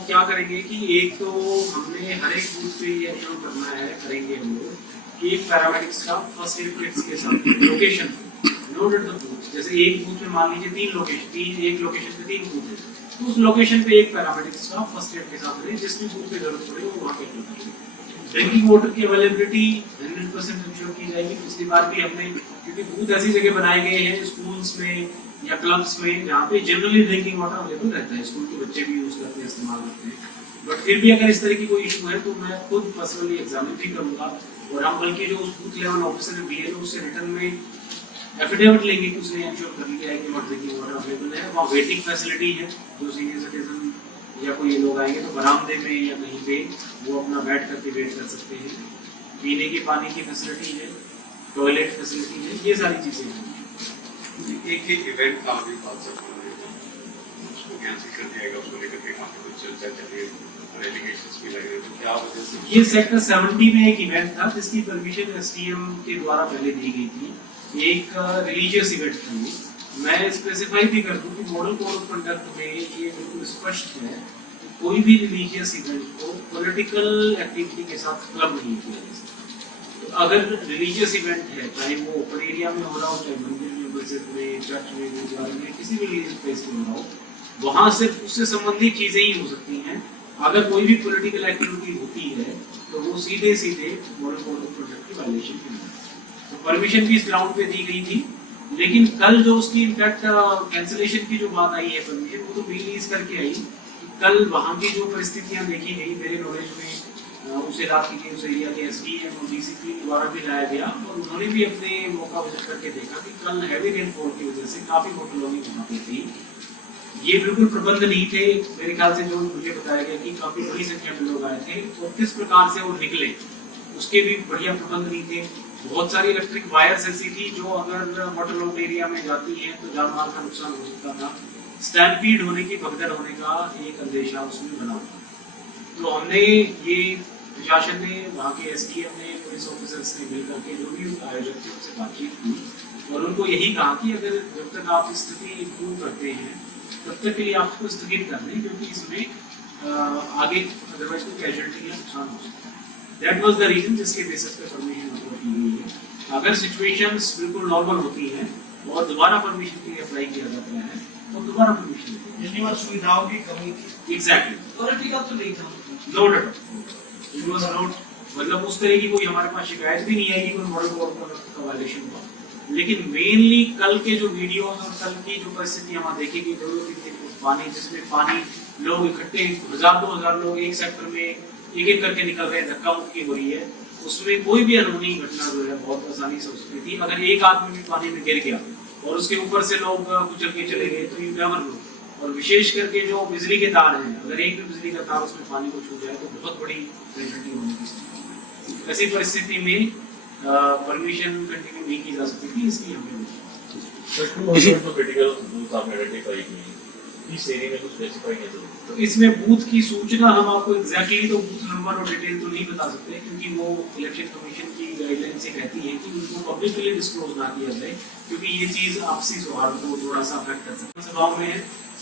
क्या करेंगे कि एक तो हमने हर एक बूथ पे ये इंश्योर करना है, करेंगे हम लोग कि एक paramedic staff first aid kits के साथ लोकेशन नोटेड द बूथ, जैसे एक बूथ में मान लीजिए 3 लोकेशन, एक लोकेशन पे 3 बूथ है, तो उस लोकेशन पे एक पैरामेडिक स्टाफ फर्स्ट एड के साथ रहे, जिसमें बूथ पे जरूरत पड़े वो वहाँ पे करेंगे। ड्रिंकिंग वाटर की अवेलेबिलिटी 100% इंश्योर की जाएगी। पिछली बार भी हमने, क्योंकि बूथ ऐसी जगह बनाए गए हैं स्कूल्स में या क्लब्स में जहाँ पे जनरली ड्रिंकिंग वाटर अवेलेबल रहता है, स्कूल के बच्चे भी यूज करते हैं, इस्तेमाल करते हैं, बट फिर भी अगर इस तरह की कोई इशू है तो मैं खुद पर्सनली एग्जामिन भी करूंगा, और हम बल्कि जो उस बूथ लेवल ऑफिसर है BLO उससे रिटर्न में एफिडेविट लेंगे कि उसने इंश्योर कर लिया है कि वहाँ ड्रिंकिंग वाटर अवेलेबल है। वहाँ वेटिंग फैसिलिटी है, जो सीनियर सिटीजन या कोई ये लोग आएंगे तो बरामदे में या कहीं पे वो अपना बैठ करके वेट कर सकते हैं, पीने के पानी की फैसिलिटी है, टॉयलेट फैसिलिटी है, ये सारी चीजें हैं। एक इवेंट का अभी बात चल रही है, उसको कैंसिल कर दिया गया, उसको लेकर के काफी कुछ चर्चा चल रही है, रेलिगेशंस भी लग रहे हैं, तो क्या वजह से? ये सेक्टर 70 में एक इवेंट था जिसकी परमिशन STM के द्वारा पहले दी गई थी, एक रिलीजियस इवेंट था ये। मैं स्पेसिफाई भी कर दूं कि मॉडल कोड ऑफ कंडक्ट में ये बिल्कुल स्पष्ट है कि कोई भी रिलीजियस इवेंट को पॉलिटिकल एक्टिविटी के साथ क्लब नहीं किया जा सकता। तो अगर रिलीजियस इवेंट है, चाहे वो ओपन एरिया में हो रहा हो, चाहे मंदिर में, मस्जिद में, चर्च में, गुरुद्वारे में, किसी भी रिलीजियस प्लेस में हो रहा हो, वहां सिर्फ उससे संबंधित चीजें ही हो सकती हैं। अगर कोई भी पॉलिटिकल एक्टिविटी होती है तो वो सीधे मॉडल कोड ऑफ कंडक्ट की वायलेशन की है। तो परमिशन भी इस ग्राउंड पे दी गई थी, लेकिन कल जो उसकी इनफैक्ट कैंसिलेशन की जो बात आई है परमिशन, वो तो मेनली इस करके आई कि कल वहाँ की जो परिस्थितियाँ देखी गई, मेरे नॉलेज में उस इलाके के, उस एरिया के SDM और DCP द्वारा भी लाया गया, और उन्होंने भी अपने मौका विजिट करके देखा कि कल हैवी रेनफॉल की वजह से काफी मोटरलोनी वहाँ पे थी। ये बिल्कुल प्रबंध नहीं थे, मेरे ख्याल से जो मुझे बताया गया कि काफी बड़ी संख्या में लोग आए थे, और किस प्रकार से वो निकले उसके भी बढ़िया प्रबंध नहीं थे। बहुत सारी इलेक्ट्रिक वायर्स ऐसी थी जो अगर वाटरलॉग्ड एरिया में जाती हैं तो जान माल का नुकसान हो सकता था, स्टैम्पीड होने की, भगदड़ होने का एक अंदेशा उसमें बना हुआ। तो हमने ये प्रशासन ने, वहाँ के SDM ने, पुलिस ऑफिसर्स ने मिलकर के जो भी आयोजक थे उनसे बातचीत की, और उनको यही कहा कि अगर जब तक आप स्थिति इम्प्रूव करते हैं तब तक के लिए आपको स्थगित कर दें, क्योंकि इसमें आगे अदरवाइज कोई कैजुअलिटी या नुकसान हो सकता है। दैट वाज द रीजन जिसके बेसिस पे परमिशन की गई है। अगर सिचुएशंस बिल्कुल नॉर्मल होती हैं और दोबारा परमिशन के लिए अप्लाई किया जाता है तो दोबारा परमिशन देते हैं। जितनी बार सुविधाओं की कमी थी, एग्जैक्टली, पॉलिटिकल तो नहीं था, नोट इट वाज नोट, मतलब उस तरह की कोई हमारे पास शिकायत भी नहीं आई कि कोई मॉडल कोड का वायलेशन हुआ। लेकिन मेनली कल के जो वीडियोस और कल की जो परिस्थिति हमारे देखेगी, 2-3 फुट पानी, जिसमें पानी लोग इकट्ठे 1000-2000 लोग एक सेक्टर में एक करके निकल रहे हैं, धक्का मुक्की हो रही है, उसमें कोई भी अनहोनी घटना जो है बहुत आसानी से हो सकती थी। अगर एक आदमी भी पानी में गिर गया और उसके ऊपर से लोग कुचल के चले गए तो यू नेवर नो। और विशेष करके जो बिजली के तार हैं, अगर एक भी बिजली का तार उसमें पानी को छू जाए तो बहुत बड़ी ट्रेजेडी होने की स्थिति है। ऐसी परिस्थिति में परमिशन कंटिन्यू नहीं की जा सकती थी, इसलिए हमने इस एरिया में कुछ स्पेसिफाई नहीं है। तो इसमें बूथ की सूचना हम आपको एग्जैक्टली तो बूथ नंबर और डिटेल तो नहीं बता सकते, क्योंकि वो इलेक्शन कमीशन की गाइडलाइन से कहती है कि उनको पब्लिकली डिस्क्लोज ना किया जाए, क्योंकि ये चीज आपसी सौहार्द को थोड़ा सा अफेक्ट कर सकती है। सभाओं में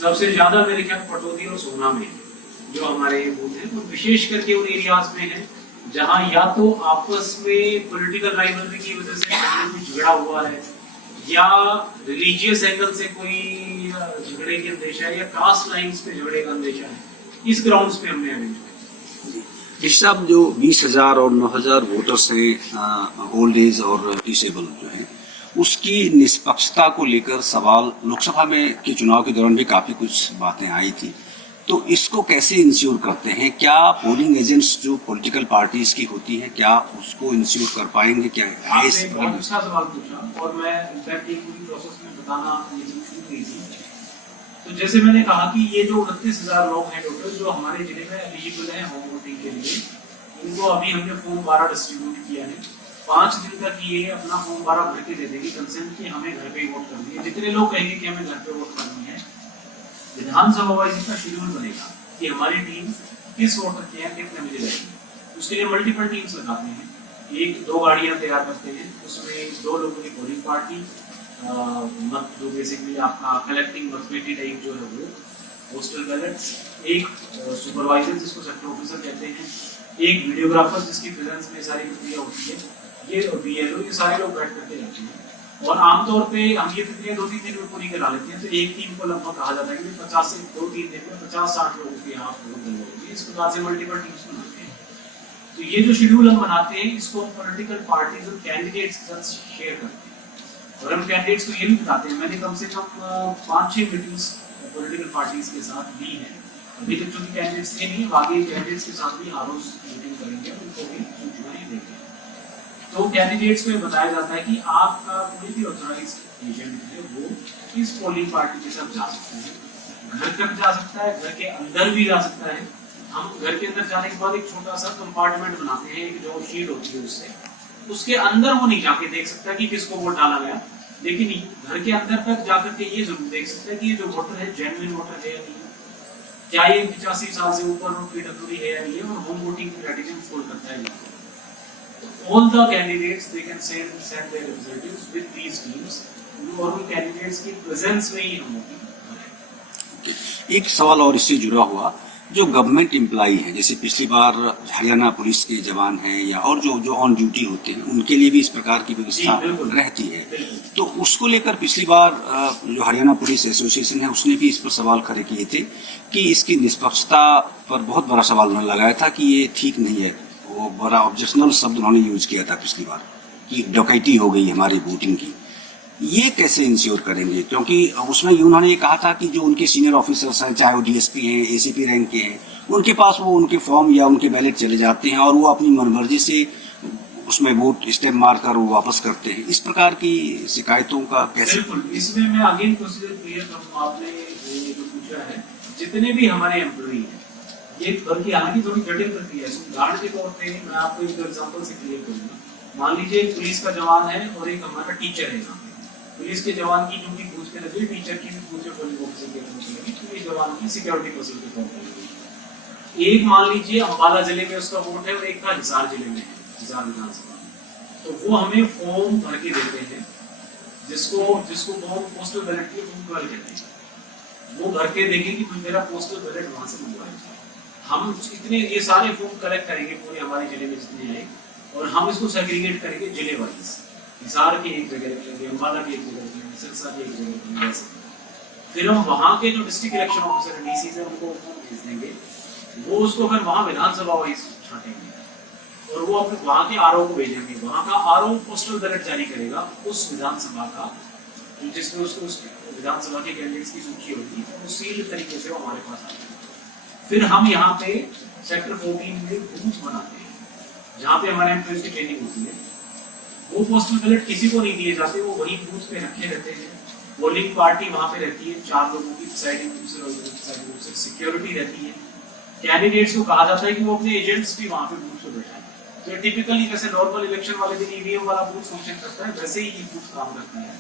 सबसे ज्यादा मेरे ख्याल पटौदी और सोना में जो हमारे बूथ है, वो विशेष करके उन एरियाज में है जहाँ या तो आपस में पॉलिटिकल राइवलरी की वजह से कुछ झगड़ा हुआ है, या रिलीजियस एंगल से कोई झगड़े की अंदेशा है, या कास्ट लाइंस पे झगड़े का अंदेशा है। इस ग्राउंड्स पे हमने अरेंज किया। इस सब जो 20,000 और 9,000 वोटर्स हैं ओल्ड एज और डिसेबल जो है, उसकी निष्पक्षता को लेकर सवाल लोकसभा में के चुनाव के दौरान भी काफी कुछ बातें आई थी। तो इसको कैसे इंश्योर करते हैं? क्या पोलिंग एजेंट्स जो पॉलिटिकल पार्टीज की होती हैं, क्या उसको इंश्योर कर पाएंगे? क्या आपने बहुत अच्छा सवाल पूछा, और मैं इनफैक्ट एक पूरी प्रोसेस में बताना ये चीज शुरू की थी। तो जैसे मैंने कहा कि ये जो 29,000 लोग हैं टोटल जो हमारे जिले में एलिजिबल हैं होम वोटिंग के लिए, इनको अभी हमने फॉर्म 12 डिस्ट्रीब्यूट किया है। 5 दिन तक ये अपना फॉर्म 12 भर के दे देगी कंसेंट कि हमें घर पे ही वोट करनी है। जितने लोग कहेंगे कि हमें घर पे वोट करनी है, विधानसभा वाइज इसका शेड्यूल बनेगा कि हमारी टीम किस वोटर के यहाँ कितने बजे रहेगी। उसके लिए मल्टीपल टीम्स लगाते हैं, 1-2 गाड़ियां तैयार करते हैं, उसमें 2 लोगों की पोलिंग पार्टी, मत जो बेसिकली आपका कलेक्टिंग मतपेटी टाइप जो है वो, पोस्टल बैलेट्स, एक सुपरवाइजर जिसको सेक्टर ऑफिसर कहते हैं, एक वीडियोग्राफर जिसकी प्रेजेंस में सारी प्रक्रिया होती है, ये बीएलओ, ये सारे लोग बैठ करके रहते हैं। और आमतौर पे हम ये प्रक्रिया 2-3 दिन में पूरी करा लेते हैं। तो एक टीम को लगभग कहा जाता है कि 50 से 2-3 दिन में 50-60 लोगों की यहाँ होगी। इस प्रकार से मल्टीपल टीम्स बनाते हैं। तो ये जो शेड्यूल हम बनाते हैं इसको हम पॉलिटिकल पार्टीज और कैंडिडेट्स के साथ शेयर करते हैं। और हम कैंडिडेट्स को ये भी बताते हैं, मैंने कम से कम 5-6 मीटिंग्स पॉलिटिकल पार्टीज के साथ ली है। अभी तक चूंकि कैंडिडेट्स थे नहीं, आगे कैंडिडेट्स के साथ भी आरोज मीटिंग करेंगे, उनको भी सूचनाएं देंगे। तो कैंडिडेट्स को ये बताया जाता है कि आपका कोई भी ऑथराइज एजेंट है वो इस पोलिंग पार्टी के साथ जा सकते हैं, घर तक जा सकता है, घर के अंदर भी जा सकता है। हम घर के अंदर जाने के बाद एक छोटा सा कंपार्टमेंट बनाते हैं, एक जो शीट होती है उससे, उसके अंदर वो नहीं जाके देख सकता कि किसको वोट डाला गया, लेकिन घर के अंदर तक जाकर के ये जरूर देख सकता है कि ये जो वोटर है जेन्युइन वोटर है या नहीं, क्या ये 85 साल से ऊपर पीडब्ल्यूडी है या नहीं, और होम वोटिंग क्राइटेरिया फॉलो करता है या नहीं। All the candidates they can send their representatives with these teams, और उन कैंडिडेट्स की प्रेजेंस में ही हम वोटिंग। एक सवाल और इससे जुड़ा हुआ, जो गवर्नमेंट एम्प्लॉई हैं, जैसे पिछली बार हरियाणा पुलिस के जवान हैं या और जो ऑन ड्यूटी होते हैं, उनके लिए भी इस प्रकार की व्यवस्था रहती है। तो उसको लेकर पिछली बार जो हरियाणा पुलिस एसोसिएशन है उसने भी इस पर सवाल खड़े किए थे कि इसकी निष्पक्षता पर बहुत बड़ा सवाल उन्होंने लगाया था कि ये ठीक नहीं है। वो बड़ा ऑब्जेक्शनल शब्द उन्होंने यूज किया था पिछली बार कि डकैती हो गई हमारी वोटिंग की। ये कैसे इंश्योर करेंगे, क्योंकि उसमें उन्होंने ये कहा था कि जो उनके सीनियर ऑफिसर्स हैं, चाहे वो डीएसपी हैं, एसीपी रैंक के हैं, उनके पास वो उनके फॉर्म या उनके बैलेट चले जाते हैं और वो अपनी मनमर्जी से उसमें वोट स्टैम्प मार कर वो वापस करते हैं। इस प्रकार की शिकायतों का कैसे? बिल्कुल, इसमें मैं अगेन प्रोसीजर क्लियर करूँ। आपने ये जो पूछा है, जितने भी हमारे एम्प्लॉई हैं, ये बल्कि हालांकि थोड़ी जटिल प्रक्रिया है। उदाहरण के तौर पे मैं आपको एक एग्जांपल से क्लियर करूंगा। मान लीजिए एक पुलिस का जवान है और एक हमारा टीचर है। यहाँ पुलिस के जवान की ड्यूटी पूछ के लगी, टीचर की भी पूछे पुलिस ऑफिसर के पूछ लगी, पुलिस जवान की सिक्योरिटी पर्सन के तौर पर लगी। एक मान लीजिए अम्बाला जिले में उसका वोट है और एक का हिसार जिले में है, हिसार विधानसभा। तो वो हमें फॉर्म भर के देते हैं, जिसको फॉर्म पोस्टल बैलेट के फॉर्म भर कहते हैं। वो भर के देंगे कि मेरा पोस्टल बैलेट वहां से मंगवाया। हम इतने ये सारे फॉर्म कलेक्ट करेंगे पूरे हमारे जिले में जितने हैं, और हम इसको सेग्रीगेट करेंगे जिले वाइज। हिसार की एक जगह रखेंगे, अम्बाला की एक जगह रखेंगे, सिरसा की एक जगह रखेंगे, ऐसे। फिर हम वहाँ के जो डिस्ट्रिक्ट इलेक्शन ऑफिसर डीसी से उनको फॉर्म भेज देंगे, वो उसको फिर वहाँ विधानसभा वाइज छाटेंगे और वो अपने वहाँ के आरओ को भेजेंगे। वहाँ का आरओ पोस्टल बैलेट जारी करेगा उस विधानसभा का, जिसमें उसको उस विधानसभा के कैंडिडेट्स की सूची होगी, वो सील्ड तरीके से वो हमारे पास आएगा। फिर हम यहाँ पे सेक्टर 14 में बूथ बनाते हैं, जहाँ पे हमारे एम्प्लॉइज की ट्रेनिंग होती है। वो पोस्टल बैलेट किसी को नहीं दिए जाते, वो वही बूथ पे रखे रहते हैं। पोलिंग पार्टी वहाँ पे रहती है, 4 लोगों की प्रिसाइडिंग ऑफिसर, सिक्योरिटी रहती है। कैंडिडेट्स को कहा जाता है कि वो अपने एजेंट्स भी वहाँ पे बूथ पे बैठाएं। तो टिपिकली जैसे नॉर्मल इलेक्शन वाले दिन ईवीएम वाला बूथ फंक्शन करता है, वैसे ही ये बूथ काम करता है।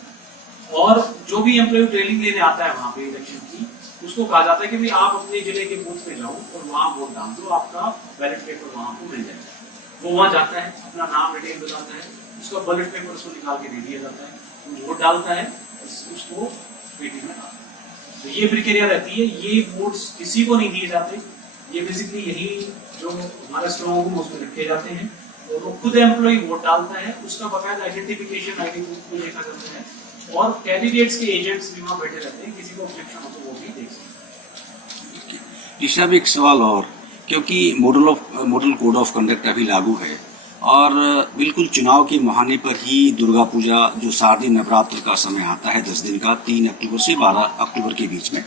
और जो भी एम्प्लॉय ट्रेनिंग लेने आता है वहाँ पे इलेक्शन की, उसको कहा जाता है कि भाई आप अपने जिले के बूथ पे जाओ और वहाँ वोट डाल दो, आपका बैलेट पेपर वहाँ को मिल जाएगा। वो वहाँ जाता है, अपना नाम डिटेल बताता है, उसका बैलेट पेपर उसको निकाल के दे दिया जाता है, वो वोट डालता है, उसको पेटी में डालता है। तो ये प्रक्रिया रहती है। ये वोट्स किसी को नहीं दिए जाते, ये बेसिकली यही जो हमारा स्ट्रॉन्ग रूम उसमें रखे जाते हैं और वो खुद एम्प्लॉय वोट डालता है, उसका बकायदा आइडेंटिफिकेशन आईडी को देखा जाता है और कैंडिडेट्स के एजेंट्स भी वहाँ बैठे रहते हैं, किसी को ऑब्जेक्शन हो तो वो भी देख सकते हैं। तीसरा भी एक सवाल और, क्योंकि मॉडल कोड ऑफ कंडक्ट अभी लागू है और बिल्कुल चुनाव के मुहाने पर ही दुर्गा पूजा जो शारदीय नवरात्र का समय आता है 10 दिन का, 3 अक्टूबर से 12 अक्टूबर के बीच में,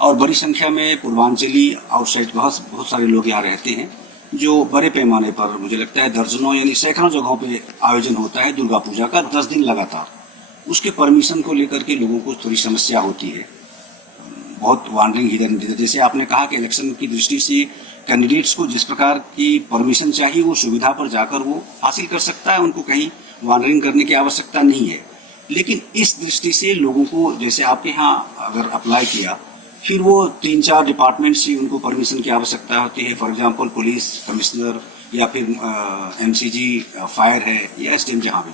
और बड़ी संख्या में पूर्वांचली आउटसाइड बहुत सारे लोग यहाँ रहते हैं, जो बड़े पैमाने पर मुझे लगता है दर्जनों यानी सैकड़ों जगहों पे आयोजन होता है दुर्गा पूजा का 10 दिन लगातार। उसके परमिशन को लेकर के लोगों को थोड़ी समस्या होती है। बहुत वांडरिंग इधर उधर। जैसे आपने कहा कि इलेक्शन की दृष्टि से कैंडिडेट्स को जिस प्रकार की परमिशन चाहिए वो सुविधा पर जाकर वो हासिल कर सकता है, उनको कहीं वांडरिंग करने की आवश्यकता नहीं है। लेकिन इस दृष्टि से लोगों को, जैसे आपके यहाँ अगर अप्लाई किया, फिर वो 3-4 डिपार्टमेंट से उनको परमिशन की आवश्यकता होती है, फॉर एग्जांपल पुलिस कमिश्नर या फिर एमसीजी फायर है या एसडीएम जहाँ भी,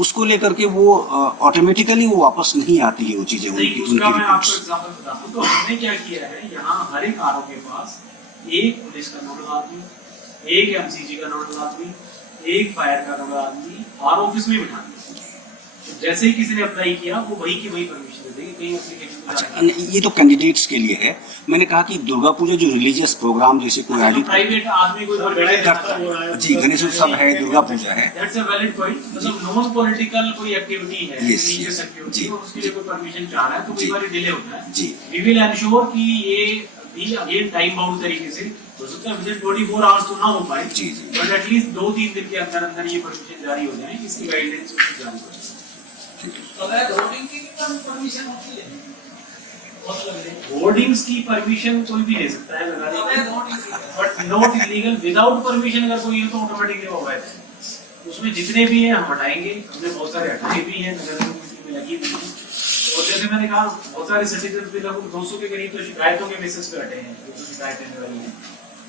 उसको लेकर के वो ऑटोमेटिकली वो वापस नहीं आती है वो चीजें नहीं, उनकी उसका मैं आपको रिपोर्ट्स। एग्जांपल बताता हूँ। तो हमने क्या किया है, यहाँ हर एक आरओ के पास एक पुलिस का नोडल आदमी, एक एमसीजी का नोडल आदमी, एक फायर का नोडल आदमी और ऑफिस में बिठा दिया। तो जैसे ही किसी ने अप्लाई किया वो वही की वही परमिशन दे देंगे, कहीं एप्लीकेशन अच्छा, ये तो कैंडिडेट्स के लिए है। मैंने कहा कि दुर्गा पूजा जो रिलीजियस प्रोग्राम जैसे कोई आयोजित प्राइवेट आदमी कोई करता है, जी गणेश उत्सव है, दुर्गा पूजा है, दैट्स अ वैलिड पॉइंट। मतलब नॉन पॉलिटिकल कोई एक्टिविटी है, Yes, रिलीजियस yes, एक्टिविटी, जी, और उसके लिए कोई परमिशन चाह रहा है तो कई जी, बार डिले होता है। जी। वी विल एंश्योर कि ये भी अगेन टाइम बाउंड तरीके से हो सकता है। विद इन 24 आवर्स तो ना हो पाए, जी, जी। बट एटलीस्ट 2-3 दिन के अंदर अंदर ये परमिशन जारी हो जाए, इसकी गाइडलाइंस उसको जारी हो जाए। होर्डिंग्स की परमिशन कोई भी ले सकता है लगाने की, but not illegal. Without permission अगर कोई है तो ऑटोमेटिकली अवैध है। उसमें जितने भी हैं हम हटाएंगे, हमने बहुत सारे हटाए भी हैं, नगर निगम कमेटी में लगी हुई है। और जैसे मैंने कहा, बहुत सारे सिटीजन भी लगभग 200 के करीब तो शिकायतों के बेसिस पे हटे हैं, जो शिकायतें मिल रही हैं।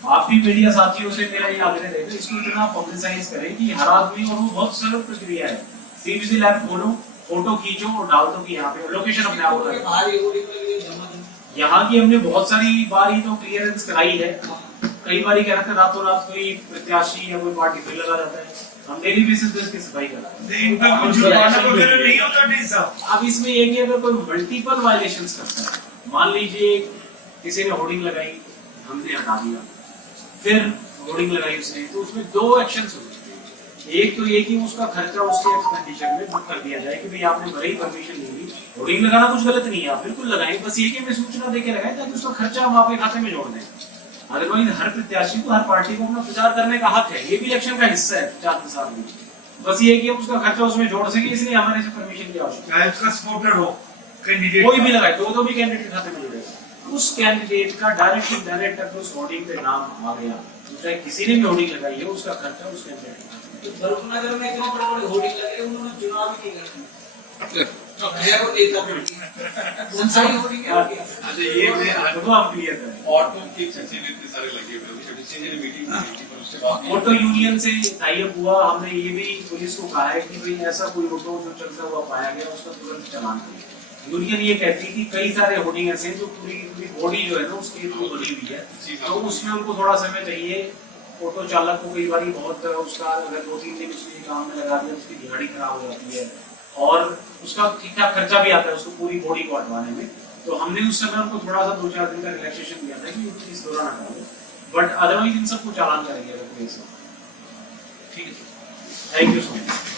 आप भी मीडिया साथियों से मेरा ये आग्रह रहेगा, इसको इतना पब्लिसाइज करें कि हर आदमी, और वो बहुत सरल प्रक्रिया है, सीबीसी लैब खोलो, फोटो खींचो और डाल दो कि यहाँ पे लोकेशन अपने आप होगा। यहाँ की हमने बहुत सारी बार ही तो क्लियरेंस कराई है। कई बार क्या रहता है, रातों रात कोई प्रत्याशी या कोई पार्टी फिर लगा जाता है, हम डेली बेसिस पे इसकी सफाई कराते हैं। इनका कुछ जुर्माना वगैरह नहीं होता नहीं साहब। अब इसमें ये कि अगर कोई मल्टीपल वायलेशंस करता है, मान लीजिए किसी ने होर्डिंग लगाई, हमने हटा दिया, फिर होर्डिंग लगाई उसने, तो उसमें 2 एक्शंस हो सकते हैं। एक तो ये कि उसका खर्चा उसके एक्सपेंडिचर में बुक कर दिया जाए कि भाई आपने भले ही परमिशन ली हुई, होर्डिंग लगाना कुछ गलत नहीं है, आप बिल्कुल लगाएं, बस ये कि हमें सूचना देके लगाएं ताकि उसका खर्चा हम आपके खाते में जोड़ दें। अदरवाइज हर प्रत्याशी को, हर पार्टी को अपना प्रचार करने का हक है, ये भी इलेक्शन का हिस्सा है प्रचार प्रसार में। बस ये कि हम उसका खर्चा उसमें जोड़ सके, इसलिए हमारे से परमिशन की आवश्यकता है। चाहे उसका सपोर्टर हो, कैंडिडेट कोई भी लगाए, तो भी कैंडिडेट के खाते में जुड़ेगा। उस कैंडिडेट का डायरेक्ट इनडायरेक्ट अगर उस होर्डिंग पे नाम आ गया, चाहे किसी ने भी होर्डिंग लगाई है, उसका खर्चा उस कैंडिडेट तो बरुकनगर में इतने बड़े-बड़े होर्डिंग लगे, उन्होंने चुनाव भी नहीं किया। तो खैर वो देता भी संसारी होर्डिंग है। अच्छा, ये मैं तो आप क्लियर करें। ऑटो के चर्चे में इतने सारे लगे हुए हैं, छोटी सी मीटिंग हुई थी, पर उसके बाद ऑटो यूनियन से टाई अप हुआ। हमने ये भी पुलिस को कहा है कि भाई ऐसा कोई ऑटो जो चलता हुआ पाया गया उसका तुरंत चालान करें। यूनियन ये कहती थी कई सारे होर्डिंग ऐसे जो पूरी बॉडी जो है ना उसकी बनी हुई है, तो उसमें उनको थोड़ा समय चाहिए। ऑटो चालक को कई बार बहुत उसका अगर 2-3 दिन उसने काम में लगा दिया, उसकी दिहाड़ी खराब हो जाती है और उसका ठीक ठाक खर्चा भी आता है उसको पूरी बॉडी को हटवाने में। तो हमने उस समय उनको थोड़ा सा 2-4 दिन का रिलैक्सेशन दिया था कि इस दौरान हटा दो, बट अदरवाइज इन सबको चालान करेंगे अगर कोई ऐसा। ठीक है, थैंक यू सो मच।